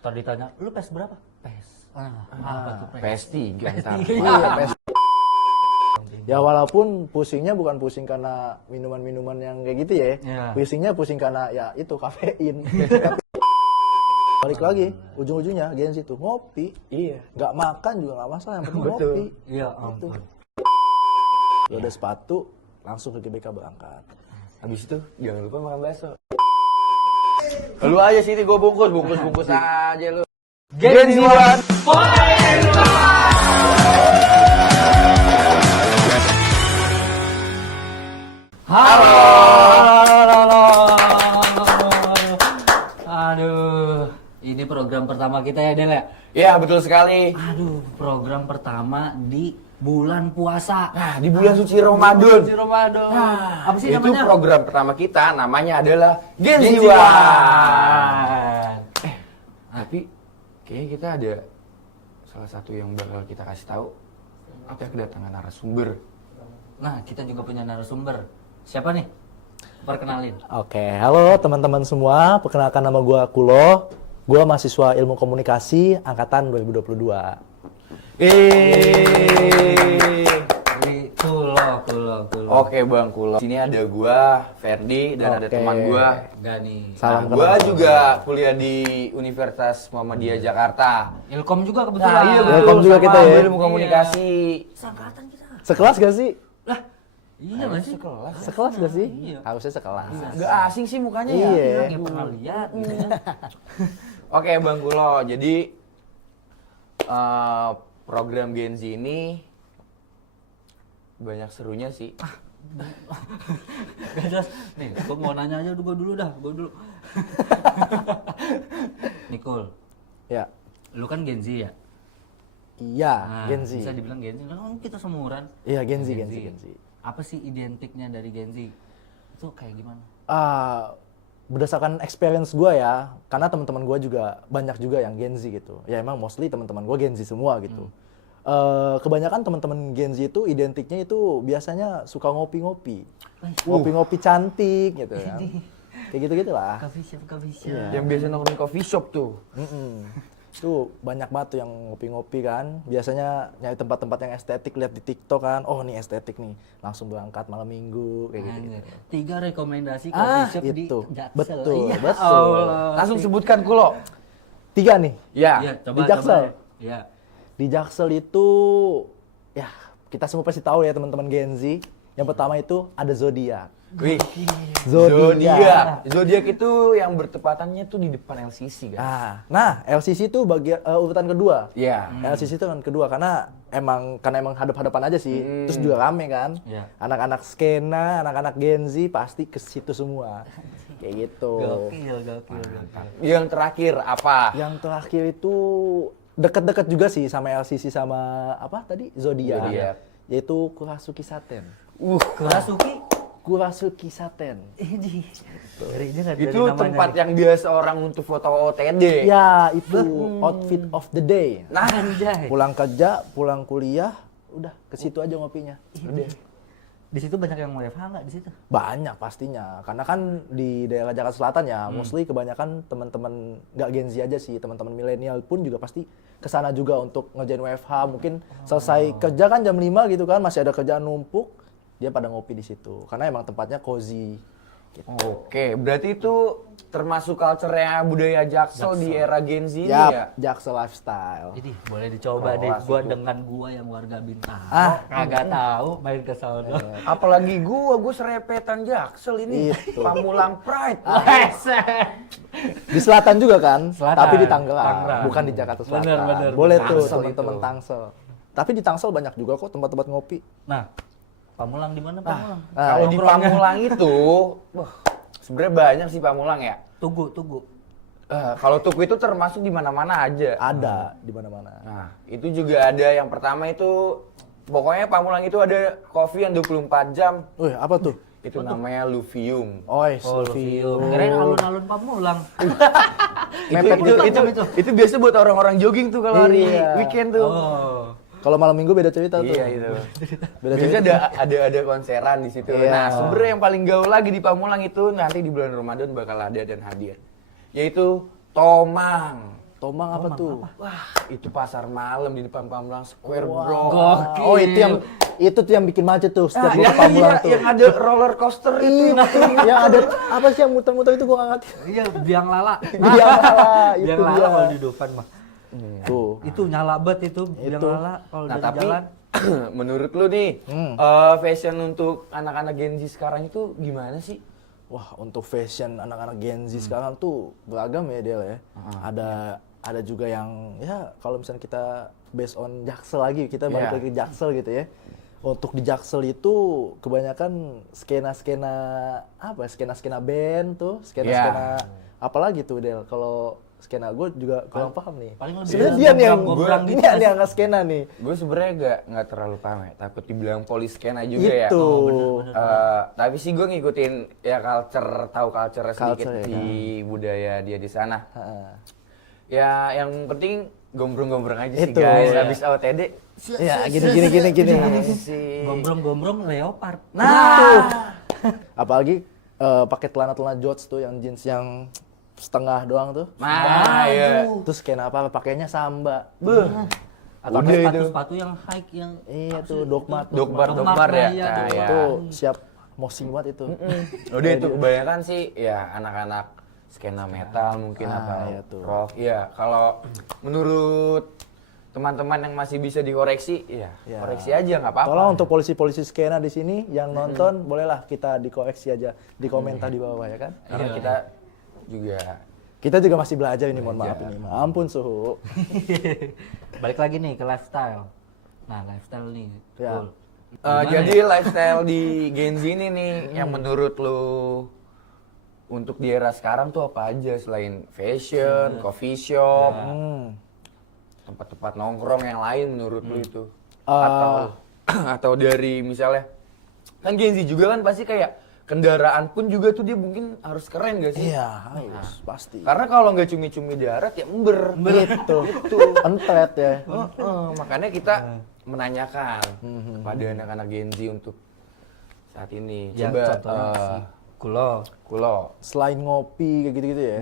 Ntar ditanya, lu PES berapa? PES. Apa tuh PES? PS3 ntar. Ya walaupun pusingnya bukan pusing karena minuman-minuman yang kayak gitu ya. Iya. Pusingnya pusing karena ya itu kafein. Balik lagi, ujung-ujungnya Gen Z itu ngopi. Iya. Nggak makan juga nggak masalah, yang penting Betul. ngopi. Iya, Gitu. ampun. Lu ada sepatu, langsung ke GBK berangkat. Habis itu jangan lupa makan bakso. Lu aja sini gue bungkus aja lu. Gen Z One. Halo. Aduh, ini program pertama kita ya, Del ya? Ya betul sekali. Aduh, program pertama di bulan puasa. Nah di bulan suci Ramadan. Suci Ramadan. Nah, Apa sih itu namanya? program pertama kita, namanya adalah Gen Z Gen Z One. One. Tapi kayaknya kita ada salah satu yang bakal kita kasih tahu. Kita kedatangan narasumber. Nah, kita juga punya narasumber. Siapa nih? Perkenalin. Oke, halo teman-teman semua. Perkenalkan nama gua Kulo. Gua mahasiswa Ilmu Komunikasi angkatan 2022. Kulo. Oke Bang Kulo. Sini ada gua, Ferdi, dan ada Oke. teman gua. Gani. Salam Gua kenal. juga kuliah di Universitas Muhammadiyah Jakarta. Ilkom juga kebetulan. Nah, iya betul. Ilkom juga sama kita ya. Ilmu komunikasi. Sangkatan kita. Sekelas gak sih? Lah, iya nggak sih? Sekelas. Sekelas gak sih? Iya. Harusnya sekelas. Gak asing sih mukanya ya. Iya. Nggak pernah lihat gitu ya. Oke Bang Kulo, jadi program Gen Z ini banyak serunya sih. Gak jelas. Nih, gue mau nanya aja gue dulu. Nikul, Ya. lu kan Gen Z ya? Iya, Nah, Gen Z. Bisa dibilang Gen Z, kan kita seumuran. Iya, Gen Z. Apa sih identiknya dari Gen Z? Itu kayak gimana? Berdasarkan experience gue ya, karena teman-teman gue juga banyak juga yang Gen Z gitu. Ya emang mostly teman-teman gue Gen Z semua gitu. Kebanyakan teman-teman Gen Z itu identiknya itu biasanya suka ngopi-ngopi. Ngopi-ngopi cantik gitu kan. Kayak gitu-gitu lah. Coffee shop. Yang biasa nongkrong coffee shop tuh. Itu banyak banget tuh yang ngopi-ngopi kan. Biasanya nyari tempat-tempat yang estetik, lihat di TikTok kan. Oh, nih estetik nih. Langsung berangkat malam Minggu kayak gitu. 3 rekomendasi coffee shop di itu. Jaksel. Betul, Iya, betul. Allah. Langsung sebutkan Kulo. 3 nih. Ya. Iya, coba. Di Jaksel. Iya. Di Jaksel itu ya kita semua pasti tahu ya teman-teman Gen Z. Yang pertama itu ada Zodiac. Wih. Zodiac. Zodiac itu yang bertepatannya tuh di depan LCC kan. Nah, LCC itu bagian urutan kedua. Iya. LCC itu kan kedua karena emang hadap-hadapan aja sih. Terus juga rame kan. Iya. Anak-anak skena, anak-anak Gen Z pasti ke situ semua. Kayak gitu. Gokil. Yang terakhir apa? Yang terakhir itu deket-deket juga sih sama LCC sama apa tadi? Zodiac. Zodiac. Yaitu Kurasuki Saten. Kurasuki Saten. Ini ngerinya nggak dari Itu namanya tempat nih. yang biasa orang untuk foto OTD. Ya, itu outfit of the day. Nah, Anjay. Pulang kerja, pulang kuliah, udah ke situ aja ngopinya. udah. Di situ banyak yang WFH nggak di situ? Banyak pastinya, karena kan di daerah Jakarta Selatan ya, mostly kebanyakan teman-teman nggak Gen Z aja sih, teman-teman milenial pun juga pasti kesana juga untuk ngerjain WFH. Mungkin selesai kerja kan jam 5 gitu kan, masih ada kerjaan numpuk, dia pada ngopi di situ, karena emang tempatnya cozy. Gitu. Oke, berarti itu termasuk culture-nya budaya Jaksel di era Gen Z ini ya? Jaksel lifestyle. Jadi boleh dicoba deh, Kelas gua itu. dengan gua yang warga Bintaro. Kagak tahu main ke sono. Apalagi gua serepetan Jaksel ini. Itu. Pamulang Pride. Di selatan juga kan, Selatan. tapi di Tangerang, Tangerang. bukan di Jakarta Selatan. Bener. Boleh tuh Tangsel teman-teman itu. Tangsel. Tapi di Tangsel banyak juga kok tempat-tempat ngopi. Nah, Pamulang di mana Pamulang? Kalau di Pamulang itu, wah, sebenarnya banyak sih Pamulang ya. Tugu. Kalau Tugu itu termasuk di mana-mana aja. Ada di mana-mana. Nah, itu juga ada yang pertama itu, pokoknya Pamulang itu ada kopi yang 24 jam. Wih, apa tuh? Itu namanya Luvium. Luvium. Kirain alun-alun Pamulang. Itu biasa buat orang-orang jogging tuh kalau hari Iya. weekend tuh. Oh. Kalau malam minggu beda cerita tuh. Iya itu. Beda Biasanya cerita. ada konseran di situ. Iya. Nah, sebenarnya yang paling gaul lagi di Pamulang itu nanti di bulan Ramadan bakal ada dan hadir. Yaitu Tomang. Tomang apa tuh? Wah, itu pasar malam di depan Pamulang Square, Wah. bro. Gokil. Oh, itu tuh yang bikin macet tuh setiap gua Iya, ke Pamulang tuh. yang ada roller coaster itu. Yang ada apa sih yang muter-muter itu gua nggak ngerti. Iya, biang lala. Biang lala, itu Biang lala dia. kalau di depan mah. Tuh. Itu nyala banget itu biang Itu. lala kalau Nah, dari tapi jalan. menurut lu nih, Hmm. fashion untuk anak-anak Gen Z sekarang itu gimana sih? Wah, untuk fashion anak-anak Gen Z sekarang tuh beragam ya Del ya. Ada juga yang ya kalau misalnya kita based on Jaksel lagi, kita balik Iya. lagi ke Jaksel gitu ya. Untuk di Jaksel itu kebanyakan skena-skena apa? Skena-skena band tuh, skena-skena apalagi tuh Del. Kalau skena gue juga kurang paham nih. paling lebih Sebenarnya dia nih yang gombrang gitu ini nggak yang nggak skena nih. Gue sebenarnya nggak terlalu paham ya, takut dibilang poliskena juga ya. Itu. Tapi sih gue ngikutin ya tahu culture sedikit Culture, ya, di budaya dia di sana. Heeh. Ya yang penting gombrong-gombrong aja sih Itu, guys. ya. Habis OTD. Ya, gini. Sih. gombrong-gombrong leopard. Nah, apalagi pakai celana-celana jorts tuh yang jeans yang setengah doang tuh. Nah, iya. Terus skena apa? Pakainya samba. Atau Udah itu. sepatu-sepatu yang high yang Iya tuh, dogmat. Dokbar ya. iya, Nah, ya. Itu siap mosing banget itu. Udah itu kebanyakan sih ya anak-anak skena metal mungkin apa iya tuh. rock. Iya, kalau menurut teman-teman yang masih bisa dikoreksi, ya Ya. koreksi aja nggak apa-apa. Tolong untuk polisi-polisi skena di sini yang nonton, bolehlah kita dikoreksi aja di komentar di bawah ya kan. Karena kita juga Kita juga masih belajar ini, mohon maaf ini. Ampun suhu. Balik lagi nih ke lifestyle. Nah, lifestyle nih. Ya. Cool. jadi lifestyle di Gen Z ini nih yang menurut lu untuk di era sekarang tuh apa aja selain fashion, coffee shop, tempat-tempat nongkrong yang lain menurut lu itu? Atau atau dari misalnya kan Gen Z juga kan pasti kayak kendaraan pun juga tuh dia mungkin harus keren gak sih? Iya, harus pasti. Karena kalau nggak cumi-cumi darat ya ember. Gitu. Entret ya. Makanya kita menanyakan kepada anak-anak Gen Z untuk saat ini. Ya, Coba contohnya si Kulo. Kulo. Selain ngopi kayak gitu-gitu ya.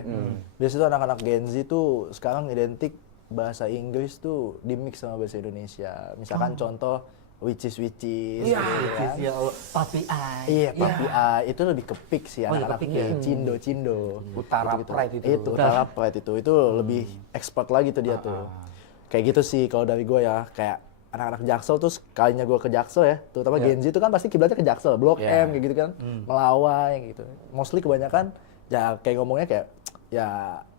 Biasanya tuh anak-anak Gen Z tuh sekarang identik bahasa Inggris tuh di mix sama bahasa Indonesia. Misalkan contoh which is gitu kan. Ya Allah, Papi Ai. Iya, Papi A itu lebih ke pick sih Oh, iya, anak-anak ke pick ini. ya. Cindo. Utara Gitu-gitu. Pride itu. Itu Utara Pride itu lebih expert lagi tuh dia tuh. Kayak gitu sih kalau dari gue ya, kayak anak-anak Jaksel tuh sekalinya gue ke Jaksel ya, terutama Gen Z itu kan pasti kiblatnya ke Jaksel, Blok Iya. M kayak gitu kan, Melawai kayak gitu. Mostly kebanyakan ya kayak ngomongnya kayak ya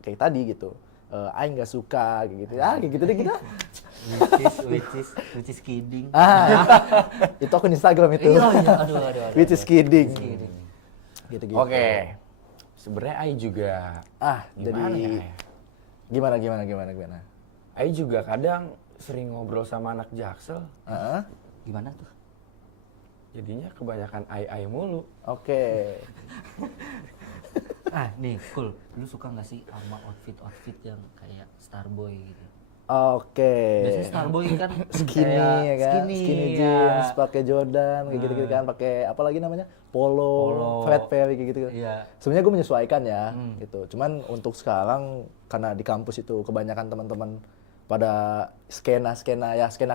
kayak tadi gitu. Aing nggak suka kayak gitu. Ah, kayak gitu deh kita. Which is kidding. Itu akun Instagram itu. Iya, aduh. Which is kidding. Gitu-gitu. Oke. Sebenarnya Ai juga Jadi ya? gimana? Ai juga kadang sering ngobrol sama anak Jaksel. Heeh. Gimana tuh? Jadinya kebanyakan ai mulu. Oke. Nih, cool. Lu suka nggak sih sama outfit yang kayak Starboy gitu? Oke. Biasanya Starboy kan Skinny kayak ya kan, skinny ya. jeans, pakai Jordan kayak gitu kan, pakai apa lagi namanya? Polo. Fred Perry kayak gitu. Iya. Sebenarnya gue menyesuaikan ya, gitu. Cuman untuk sekarang karena di kampus itu kebanyakan teman-teman pada skena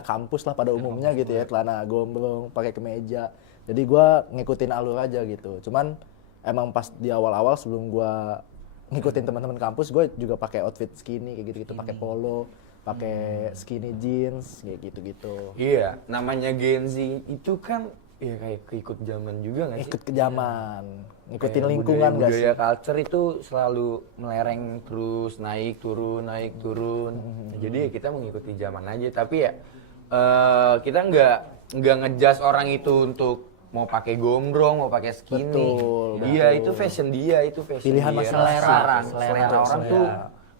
kampus lah pada umumnya gitu ya, celana gombrong, pakai kemeja. Jadi gue ngikutin alur aja gitu. Cuman emang pas di awal-awal sebelum gue ngikutin teman-teman kampus, gue juga pakai outfit skinny kayak gitu-gitu, pakai polo, pakai skinny jeans kayak gitu-gitu. Iya, namanya Gen Z itu kan ya kayak keikut zaman juga nggak sih? Ikut ke zaman, ngikutin Kayak lingkungan gak sih? budaya culture itu selalu melereng terus naik turun. Jadi ya kita mengikuti zaman aja. Tapi ya kita nggak ngejudge orang itu untuk mau pakai gombrong, mau pakai skinny. Betul, Iya, betul. itu fashion dia, itu fashion Pilihan dia. masing-masing. Selera orang Selera. tuh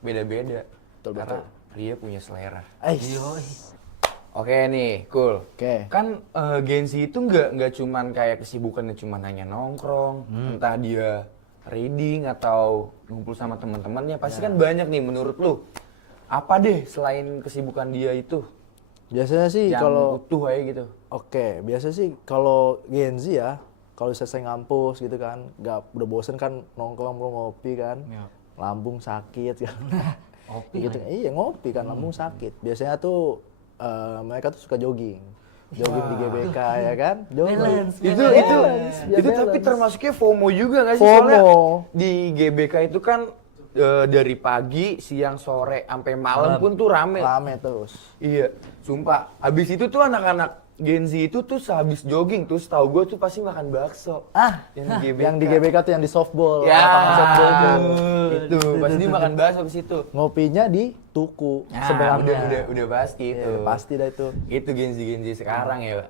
beda-beda. Betul, Karena pria punya selera. Ais. Oke nih, cool. Oke. Kan Gen Z itu nggak cuman kayak kesibukannya cuman hanya nongkrong, entah dia reading atau ngumpul sama teman-temannya, pasti kan banyak nih menurut lu. Apa deh selain kesibukan dia itu Biasanya sih yang kalau utuh aja gitu? Oke, biasa sih kalau Gen Z ya, kalau selesai ngampus gitu kan, udah bosen kan nongkrong mulu ngopi kan, Iya. lambung sakit kan. Ngopi gitu. lagi. Iya ngopi kan lambung sakit. Biasanya tuh mereka tuh suka jogging di GBK ya kan. Jogging. Balance, Itu biar itu tapi balance. termasuknya FOMO juga nggak sih? FOMO. Soalnya di GBK itu kan dari pagi, siang, sore, sampai malam pun tuh rame. Rame terus. Iya, sumpah. Habis itu tuh anak-anak Gen Z itu tuh sehabis jogging tuh setahu gue tuh pasti makan bakso. Yang Yang di GBK tuh yang di softball. Ya, lapangan softball tuh. itu pasti dia makan bakso habis itu. Ngopinya di tuku Nah, sebelahnya. Udah pasti itu. Iya, pasti dah itu. Itu Gen Z sekarang ya, Pak.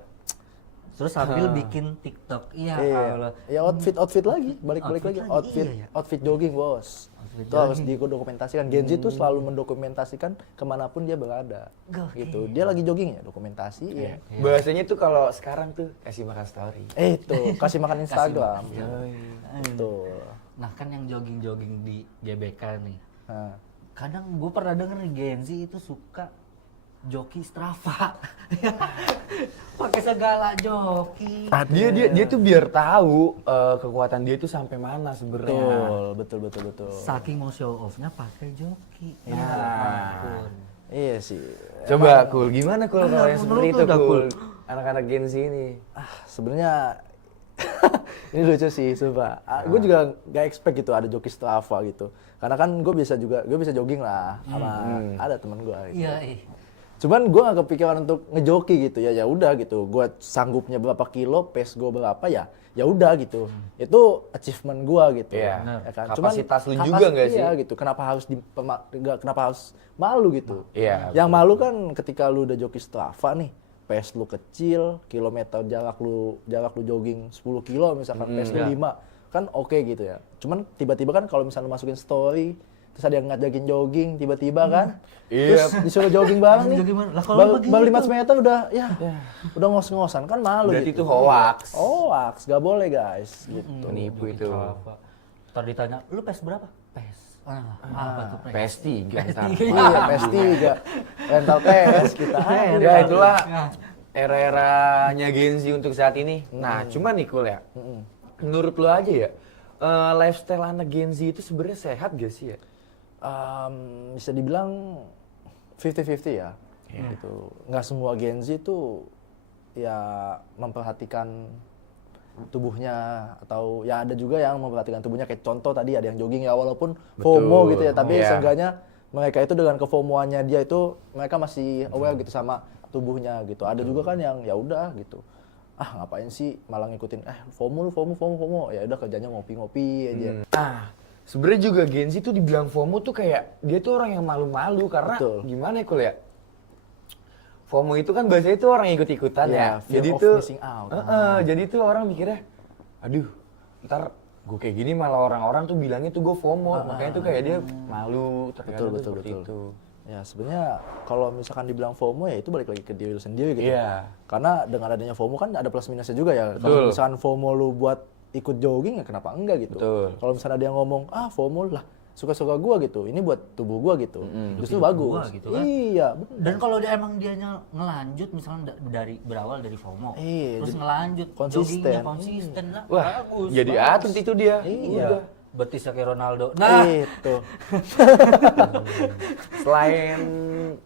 Terus sambil bikin TikTok. Iya, Iya. Allah. Ya outfit lagi, balik Outfit lagi. lagi, Outfit iya ya. outfit jogging, Bos. Outfit Itu harus jogging. didokumentasikan. Gen Z tuh selalu mendokumentasikan kemanapun dia berada. Gokil. Gitu. Dia lagi jogging ya, dokumentasi ya. Bahasanya tuh kalau sekarang tuh kasih makan story. Itu, kasih makan Instagram. Betul. Nah kan yang jogging-jogging di GBK nih. Nah, Kadang gue pernah denger nih Gen Z itu suka joki Strava. Pakai segala joki. Dia tuh biar tahu kekuatan dia tuh sampai mana sebenarnya. betul. Saking mau show off-nya pakai joki. Iya. Ya ampun. Iya sih. Coba Kul, gimana Kul kalau yang menurut seperti lu itu udah, Kul? Kul? Anak-anak Gen Z ini. Sebenarnya ini lucu sih, sumpah. Gue juga gak expect gitu ada joki Strava gitu. Karena kan gue bisa jogging lah sama ada teman gue. Gitu. Iya, Cuman gue gak kepikiran untuk ngejoki gitu ya udah gitu. Gue sanggupnya berapa kilo, pace gue berapa ya udah gitu. Itu achievement gue gitu. Iya. Ya kan? Kapasitas lu juga nggak sih? Iya gitu. Kenapa harus malu gitu? Iya, Yang malu kan ketika lu udah joki Strava nih, pace lu kecil, kilometer jarak lu jogging 10 kilo misalkan pace lu 5, kan oke gitu ya. Cuman tiba-tiba kan kalau misalnya lu masukin story, terus ada yang ngajakin jogging tiba-tiba kan, Iya. terus disuruh jogging bareng nih, Jogging bareng. Lah, kalau begitu. baru 500 meter udah udah ngos-ngosan kan malu Berarti gitu. itu hoax. Hoax, gak boleh guys gitu. Penipu itu. Ntar ditanya, lu PES berapa? PES. Apa tuh PES? PS3 ntar. Iya, PS3, rental PS kita. Ya itulah era-eranya Gen Z untuk saat ini. Nah, cuman nih Kul ya. Menurut lo aja ya, lifestyle anak Gen Z itu sebenarnya sehat gak sih ya? Bisa dibilang 50-50 ya. Gitu. Nggak semua Gen Z itu ya memperhatikan tubuhnya atau ya ada juga yang memperhatikan tubuhnya kayak contoh tadi ada yang jogging ya walaupun FOMO gitu ya tapi Iya. seenggaknya mereka itu dengan kefomoannya dia itu mereka masih aware gitu sama tubuhnya gitu. Ada juga kan yang ya udah gitu. Ngapain sih malah ngikutin FOMO ya udah kerjanya ngopi-ngopi aja. Nah, sebenarnya juga Gen Z tuh dibilang FOMO tuh kayak dia tuh orang yang malu-malu karena Betul. gimana ya Kul ya? FOMO itu kan bahasanya itu orang yang ikut-ikutan Iya, ya. fear Jadi of tuh missing out. jadi tuh orang mikirnya aduh, ntar gue kayak gini malah orang-orang tuh bilangnya tuh gue FOMO. Makanya tuh kayak dia malu terkadang tuh seperti itu. Ya sebenarnya kalau misalkan dibilang FOMO ya itu balik lagi ke diri lu sendiri gitu. Iya. Karena dengan adanya FOMO kan ada plus minusnya juga ya. Betul. Kalau misalkan FOMO lu buat ikut jogging ya kenapa enggak gitu. Betul. Kalau misalnya ada yang ngomong, FOMO lah suka-suka gua gitu. Ini buat tubuh gua gitu. Justru Hidup bagus. gua gitu kan. Iya, Dan kalau dia emang dianya ngelanjut misalnya berawal dari FOMO, Iya, terus jadi ngelanjut konsisten. joggingnya konsisten lah, Wah, bagus. jadi bagus. atlet itu dia. Iya. Udah. Betisnya kayak Ronaldo. Nah, Itu.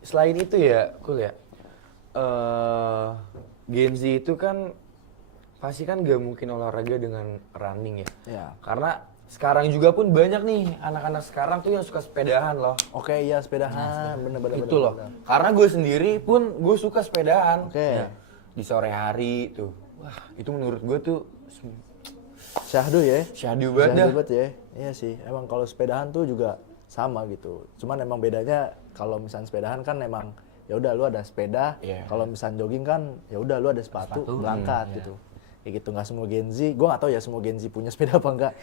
Selain itu ya, Kul ya. Gen Z itu kan pasti kan gak mungkin olahraga dengan running ya. Ya. Karena sekarang juga pun banyak nih anak-anak sekarang tuh yang suka sepedahan loh. Oke, iya sepedahan. Bener-bener. Itu loh. Karena gue sendiri pun gue suka sepedahan. Oke. Di sore hari tuh. Wah, itu menurut gue tuh Syahdu ya. syahdu banget dah. Syahdu banget ya. Iya sih. Emang kalau sepedahan tuh juga sama gitu. Cuman emang bedanya kalau misalnya sepedahan kan emang ya udah lu ada sepeda. Iya. Kalau misalnya jogging kan ya udah lu ada sepatu berangkat gitu. Ya gitu nggak semua Gen Z. Gua nggak tahu ya semua Gen Z punya sepeda apa enggak.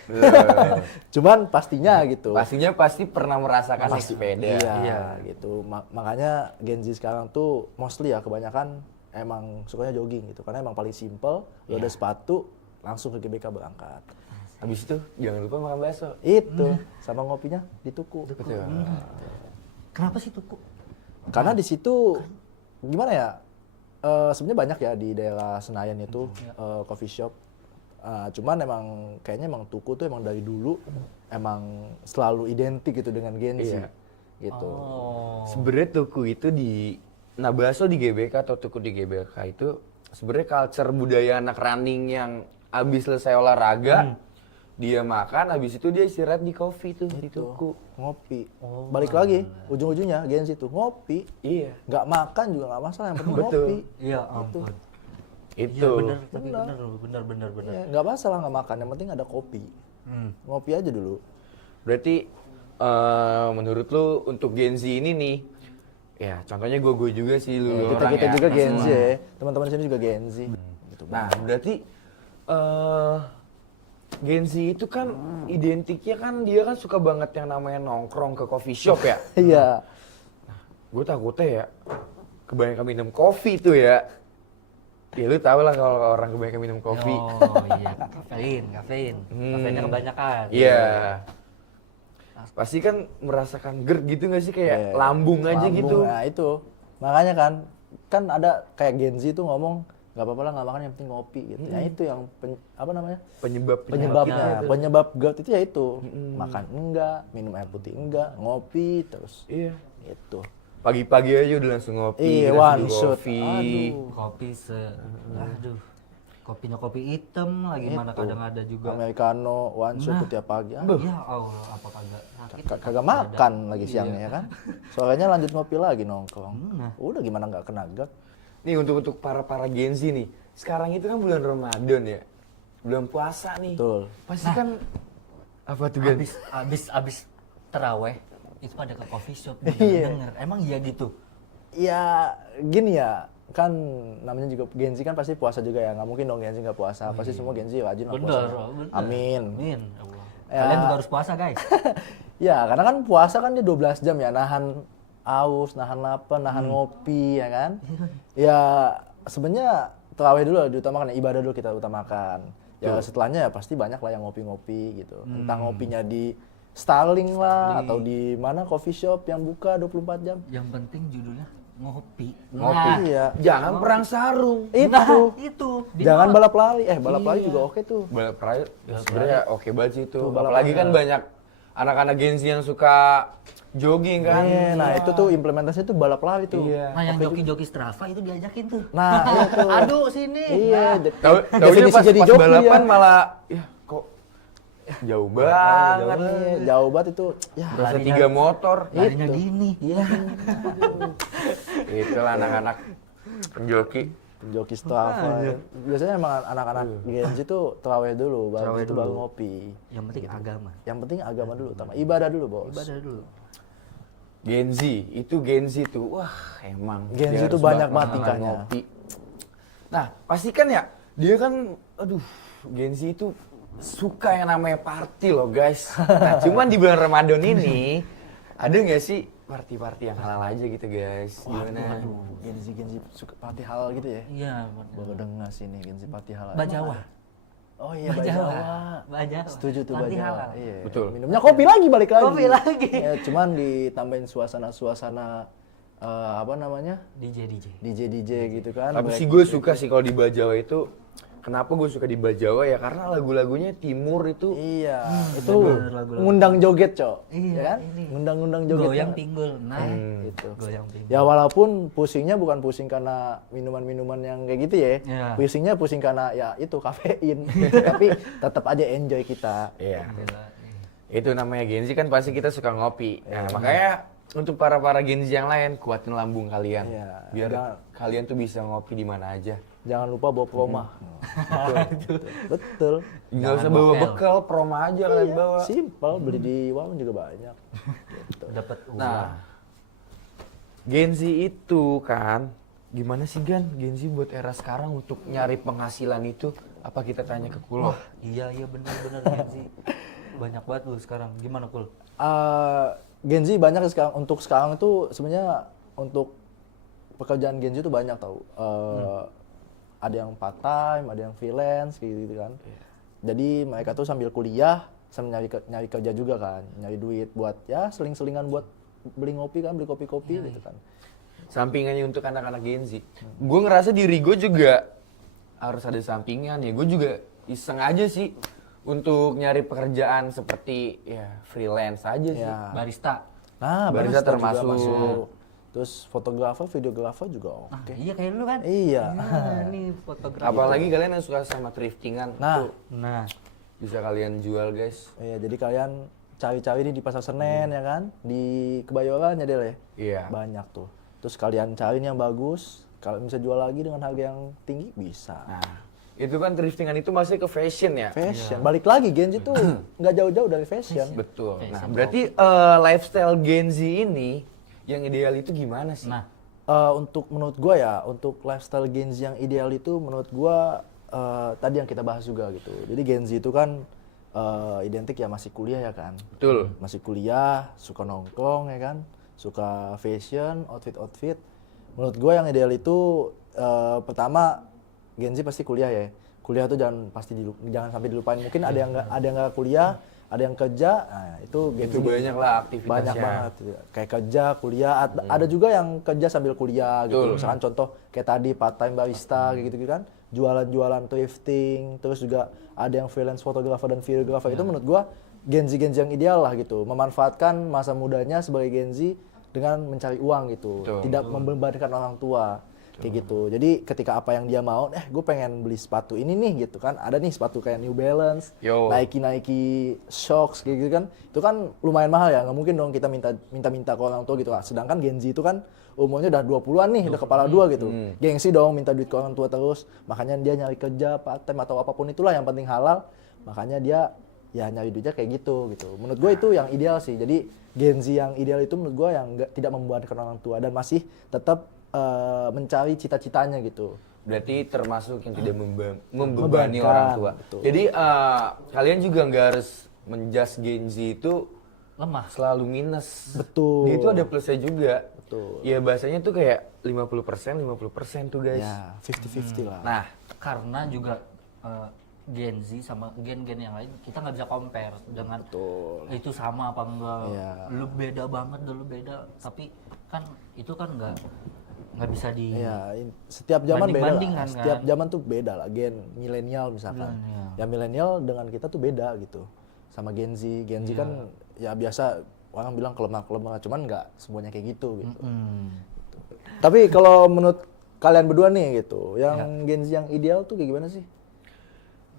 Cuman pastinya gitu. Pastinya pasti pernah merasakan naik sepeda. Iya, gitu. Makanya Gen Z sekarang tuh mostly ya kebanyakan emang sukanya jogging gitu. Karena emang paling simple, lu ada sepatu, langsung ke GBK berangkat. Habis itu jangan lupa makan bakso. Itu sama ngopinya di tuku. Betul. kenapa sih tuku? Karena di situ gimana ya? Sebenarnya banyak ya di daerah Senayan itu coffee shop. Cuman emang kayaknya emang tuku tuh emang dari dulu emang selalu identik gitu dengan Gen Z. Iya. gitu. Oh. Sebenarnya tuku itu nah bakso di GBK atau tuku di GBK itu sebenarnya culture budaya anak running yang abis selesai olahraga, dia makan, abis itu dia istirahat di coffee tuh, di tuku. Ngopi. Oh, Balik lagi, ujung-ujungnya Gen Z tuh ngopi. Iya. Nggak makan juga nggak masalah, yang penting Betul. ngopi. Iya ampun. Itu. Iya bener, tapi bener. Iya, nggak masalah nggak makan, yang penting ada kopi. Ngopi aja dulu. Berarti menurut lu untuk Gen Z ini nih, ya contohnya gue juga sih lu orang Kita ya. juga Gen Z ya, teman-teman sini juga Gen Z. Gitu. Nah berarti Gen Z itu kan identiknya kan dia kan suka banget yang namanya nongkrong ke coffee shop ya. Iya. Gue takutnya ya kebanyakan minum kopi tuh ya. Ya lu tau lah kalau orang kebanyakan minum kopi. Oh iya, kafein. Kafeinnya kebanyakan. Iya. Pasti kan merasakan GERD gitu gak sih kayak lambung aja Lambung, gitu. Nah itu, makanya kan ada kayak Gen Z tuh ngomong nggak apa-apa lah nggak makan yang penting ngopi gitu. Ya itu yang apa namanya? Penyebab GERD itu ya itu. Makan enggak, minum air putih enggak, ngopi terus. Iya. Itu. Pagi-pagi aja udah langsung ngopi. Iya, langsung one shot. kopi. Aduh. Kopi aduh. Kopinya kopi hitam lagi mana kadang ada juga. Americano, one shot tuh tiap pagi. Ah, Ya Allah, apa kagak sakit. kagak makan lagi siangnya ya kan. Sorenya lanjut ngopi lagi nongkrong. Nah. Udah gimana nggak kena GERD. Nih untuk para Gen Z nih. Sekarang itu kan bulan Ramadan ya. Bulan puasa nih. Betul. Pasti kan apa tuh Gen? Abis teraweh itu pada ke coffee shop Iya. denger. Emang iya gitu? Ya gini ya, kan namanya juga Gen Z kan pasti puasa juga ya, nggak mungkin dong Gen Z nggak puasa, pasti semua Gen Z rajin lah puasa. Bener. Amin. Amin. Allah. Ya. Kalian juga harus puasa guys. Ya karena kan puasa kan dia 12 jam ya, nahan aus, nahan lapar, nahan ngopi ya kan. Ya sebenarnya terawih dulu diutamakan, ibadah dulu kita utamakan. Ya setelahnya ya pasti banyak lah yang ngopi-ngopi gitu. Entah ngopinya di Starling lah atau di mana coffee shop yang buka 24 jam. Yang penting judulnya ngopi. Ngopi. Nah, Iya. Jangan perang sarung. Itu. Di Jangan mana? balap lari. Balap lari juga oke tuh. Balap raya sebenarnya oke banget sih itu. balap Apalagi raya. kan banyak anak-anak Gen Z yang suka jogging kan. Nah itu tuh implementasinya tuh balap lari tuh. Iya. Nah yang joki-joki Strava itu diajakin tuh. Nah itu. Aduh sini. Iya. Taunya Definisi pas jadi pas joki balapan ya. malah ya kok jauh banget. Jauh banget itu. Ya. Berasa 3 motor. Larinya gini. Iya. Itulah anak-anak penjoki. Joki Strava. Biasanya emang anak-anak Gen Z tuh terawih dulu, baru Terawih itu dulu. baru ngopi. Yang penting agama. Yang penting agama dulu, utama ibadah dulu bos. Ibadah dulu. Gen Z, itu Gen Z tuh, wah emang. Gen dia Z tuh harus banyak banget banget tingkahnya. ngopi. Nah, pasti kan ya, dia kan, aduh, Gen Z itu suka yang namanya party loh guys. Nah, cuman di bulan Ramadan ini, ada nggak sih party-party yang halal aja gitu guys? Gimana? Gen Z suka party halal gitu ya. Iya. Baru dengar sih nih Gen Z party halal. Bajawa. Oh iya Bajawa. Bajawa. Setuju tuh Party Bajawa. halal. Iya. Betul. Minumnya kopi lagi balik lagi. Kopi lagi. Ya, cuman ditambahin suasana apa namanya? DJ gitu kan. Tapi sih gue suka sih kalau di Bajawa itu, kenapa gue suka di Bajawa ya? Karena lagu-lagunya timur itu. Iya, itu bener lagu-lagu. ngundang joget, Cok. Iya, Ya kan? ini. Ngundang joget. Goyang kan? pinggul. Nah, Gitu. goyang pinggul. Ya walaupun pusingnya bukan pusing karena minuman-minuman yang kayak gitu ya. Iya. Pusingnya pusing karena ya itu kafein. Tapi tetap aja enjoy kita. Iya. Gila. Itu namanya Gen Z kan pasti kita suka ngopi. Nah, makanya untuk para Gen Z yang lain kuatin lambung kalian. Iya. Biar Jangan- kalian tuh bisa ngopi di mana aja. Jangan lupa bawa proma. Betul. Nggak usah bawa bekal, promo aja kalian bawa. Simple, beli di warung juga banyak. Dapat uang. Nah, Gen Z itu kan gimana sih Gen Z buat era sekarang untuk nyari penghasilan itu? Apa kita tanya ke Kulo? Iya benar Gen Z. Banyak banget lu sekarang. Gimana Kul? Gen Z banyak sekarang. Untuk sekarang itu sebenarnya untuk pekerjaan Gen Z itu banyak tau. Ada yang part time, ada yang freelance kayak gitu kan. Jadi mereka tuh sambil kuliah, sambil nyari kerja juga kan, nyari duit buat ya seling-selingan buat beli ngopi kan, beli kopi-kopi gitu kan. Sampingannya untuk anak-anak Gen Z. Gue ngerasa diri gue juga harus ada sampingan ya. Gue juga iseng aja sih untuk nyari pekerjaan seperti ya freelance aja sih. Ya. Barista. Nah, barista juga termasuk. masuk. Terus fotografer, videografer juga oke. Iya kayak lu kan. Iya. Nih fotografer. Apalagi kalian yang suka sama thriftingan, Nah. tuh Nah, bisa kalian jual guys. Iya, jadi kalian cari-cari nih di Pasar Senen ya kan, di Kebayoran ya Del ya. Iya. Banyak tuh. Terus kalian cari nih yang bagus, kalau bisa jual lagi dengan harga yang tinggi bisa. Nah, itu kan thriftingan itu masih ke fashion ya. Fashion, balik lagi Gen Z tuh nggak jauh-jauh dari fashion. Betul. Nah, Fashion berarti lifestyle Gen Z ini yang ideal itu gimana sih? nah, Untuk menurut gua ya, untuk lifestyle Gen Z yang ideal itu menurut gua tadi yang kita bahas juga gitu. Jadi Gen Z itu kan identik ya masih kuliah ya kan. Betul. Masih kuliah, suka nongkrong ya kan, suka fashion, outfit. Menurut gue yang ideal itu pertama Gen Z pasti kuliah ya. Kuliah tuh jangan sampai dilupain. Mungkin ada yang nggak kuliah, ada yang kerja. Nah, itu Gen Itu Z banyak lah aktivitasnya. banyak banget. Kayak kerja, kuliah. Ada juga yang kerja sambil kuliah gitu. Betul. Misalkan contoh kayak tadi part time barista kayak gitu kan. Jualan thrifting, terus juga ada yang freelance fotografer dan videografer. Itu menurut gua Gen Z yang ideal lah gitu. Memanfaatkan masa mudanya sebagai Gen Z dengan mencari uang gitu. Betul. Tidak membebankan orang tua. Kayak gitu. Jadi ketika apa yang dia mau, gue pengen beli sepatu ini nih gitu kan. Ada nih sepatu kayak New Balance, Yo. Nike Shox kayak gitu kan. Itu kan lumayan mahal ya. Nggak mungkin dong kita minta ke orang tua gitu kan. Sedangkan Gen Z itu kan umurnya udah 20-an nih, udah kepala dua gitu. Gengsi dong minta duit ke orang tua terus. Makanya dia nyari kerja, part time atau apapun itulah yang penting halal. Makanya dia ya nyari duitnya kayak gitu. Menurut gue itu yang ideal sih. Jadi Gen Z yang ideal itu menurut gue yang tidak membebankan orang tua dan masih tetap mencari cita-citanya gitu. Berarti termasuk yang tidak membebani Membebankan, orang tua. betul. Jadi kalian juga nggak harus menjudge Gen Z itu lemah. selalu minus. Betul. Dia itu ada plusnya juga. Betul. Ya bahasanya tuh kayak 50% tuh guys. Ya, 50-50 lah. Nah, Karena juga Gen Z sama gen-gen yang lain kita nggak bisa compare dengan Betul. itu sama apa enggak. Iya. Lu beda banget, lu beda. Tapi kan itu kan nggak bisa di Iya, setiap zaman beda lah. Banding-bandingkan, kan? Setiap zaman tuh beda lah. Gen milenial misalkan. Milenial. Ya milenial dengan kita tuh beda gitu. Sama Gen Z. Gen Z kan ya biasa orang bilang kelemah-kelemah, cuman nggak semuanya kayak gitu gitu. Tapi kalau menurut kalian berdua nih gitu, yang Gen Z yang ideal tuh kayak gimana sih?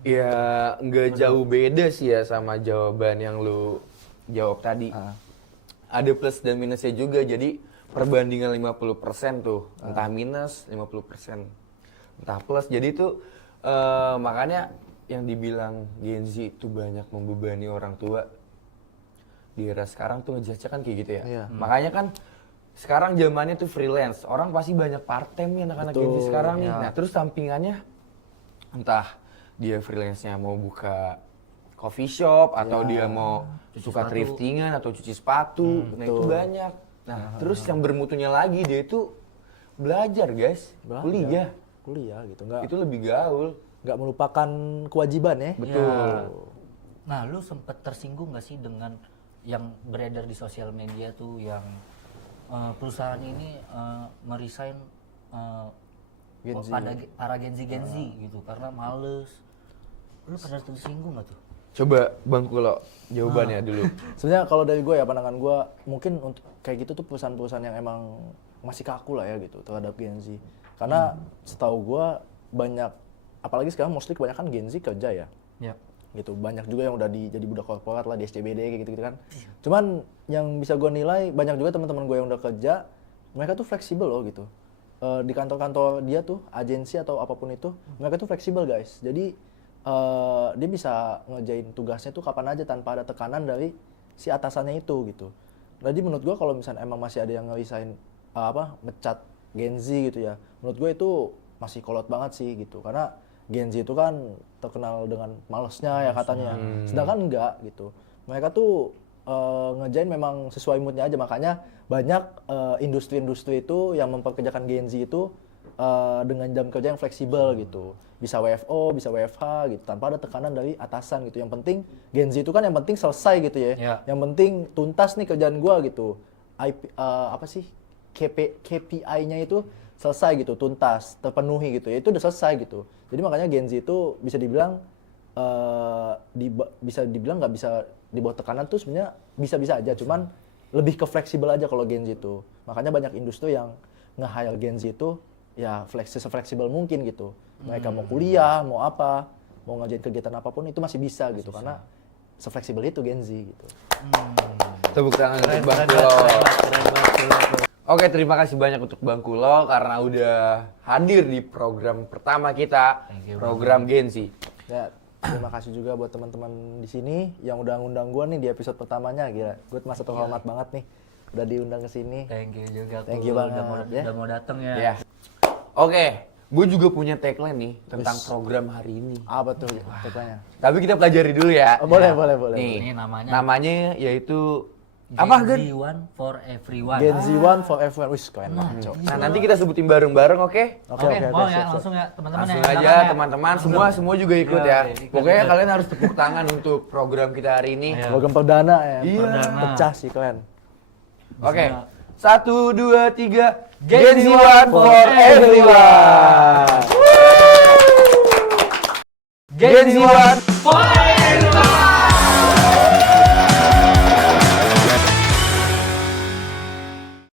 ya nggak jauh beda sih ya sama jawaban yang lu jawab tadi. Ada plus dan minusnya juga, jadi perbandingan 50% tuh, entah minus 50%, entah plus. Jadi tuh makanya yang dibilang Gen Z itu banyak membebani orang tua di era sekarang tuh ngejudge kan kayak gitu ya. Iya. Makanya kan sekarang zamannya tuh freelance, orang pasti banyak part time nih anak-anak Gen Z Betul. sekarang nih. Iya. Nah terus sampingannya entah dia freelance-nya mau buka coffee shop atau dia mau suka sepatu. thriftingan atau cuci sepatu. Nah itu betul. banyak. Nah terus yang bermutunya lagi dia itu belajar guys, kuliah. Kuliah gitu, Itu lebih gaul. nggak melupakan kewajiban ya. Betul. Ya. Nah, lu sempet tersinggung nggak sih dengan yang beredar di sosial media tuh yang perusahaan ini meresign Gen Z. pada para Gen Z gitu karena males. Lu pernah tersinggung nggak tuh? Coba Bang Kulo jawabannya dulu. Sebenarnya kalau dari gue ya pandangan gue mungkin untuk kayak gitu tuh perusahaan-perusahaan yang emang masih kaku lah ya gitu terhadap Gen Z. Karena setahu gue banyak, apalagi sekarang mostly kebanyakan Gen Z kerja ya. Ya. Gitu banyak juga yang udah jadi budak korporat lah di SCBD kayak gitu kan. Cuman yang bisa gue nilai banyak juga teman-teman gue yang udah kerja, mereka tuh fleksibel loh gitu. Di kantor-kantor dia tuh agensi atau apapun itu, mereka tuh fleksibel guys. Jadi dia bisa ngerjain tugasnya tuh kapan aja tanpa ada tekanan dari si atasannya itu gitu. Jadi menurut gue kalau misalnya emang masih ada yang ngerisain mecat Gen Z gitu ya, menurut gue itu masih kolot banget sih gitu. Karena Gen Z itu kan terkenal dengan malesnya ya katanya, sedangkan enggak gitu. Mereka tuh ngerjain memang sesuai moodnya aja, makanya banyak industri-industri itu yang memperkerjakan Gen Z itu dengan jam kerja yang fleksibel gitu. Bisa WFO, bisa WFH gitu, tanpa ada tekanan dari atasan gitu. Yang penting Gen Z itu kan yang penting selesai gitu ya. Ya. Yang penting tuntas nih kerjaan gua gitu. KPI-nya itu selesai gitu, tuntas, terpenuhi gitu. Ya itu udah selesai gitu. Jadi makanya Gen Z itu bisa dibilang bisa dibilang nggak bisa di bawah tekanan tuh sebenarnya bisa-bisa aja. Cuman lebih ke fleksibel aja kalau Gen Z itu. Makanya banyak industri yang nge-hire Gen Z itu ya fleksibel mungkin gitu. Mereka mau kuliah, mau apa, mau ngajain kegiatan apapun itu masih bisa gitu karena sefleksibel itu Gen Z gitu. Tepuk tangan untuk Bang Kulo. Oke, terima kasih banyak untuk Bang Kulo karena udah hadir di program pertama kita, program Gen Z. Ya, terima kasih juga buat teman-teman di sini yang udah ngundang gue nih di episode pertamanya. Gila, gue masa terhormat banget nih udah diundang ke sini. Thank you juga. Thank you Kul. banget, ya. Udah mau datang ya. Ya. Oke, gue juga punya tagline nih tentang program hari ini. Apa tuh tagline-nya? Tapi kita pelajari dulu ya. Oh, boleh. Ini Nih, namanya yaitu apa, Gen Z Gen? One for Everyone. Gen Z One for Everyone. Wih, keren banget, Cok. Nah, nanti kita sebutin bareng-bareng, oke? Oke, mau ya siap. langsung ya teman-teman Langsung ya. aja Silakan ya. teman-teman, semua juga ikut Iya, ya. ikut, Pokoknya ikut. kalian harus tepuk tangan untuk program kita hari ini. Ayo. Program perdana ya. Iya. Perdana. Pecah sih, keren. Oke. Bismillah. 1, 2, 3. Gen Gen Z Z One for everyone. Gen Z One for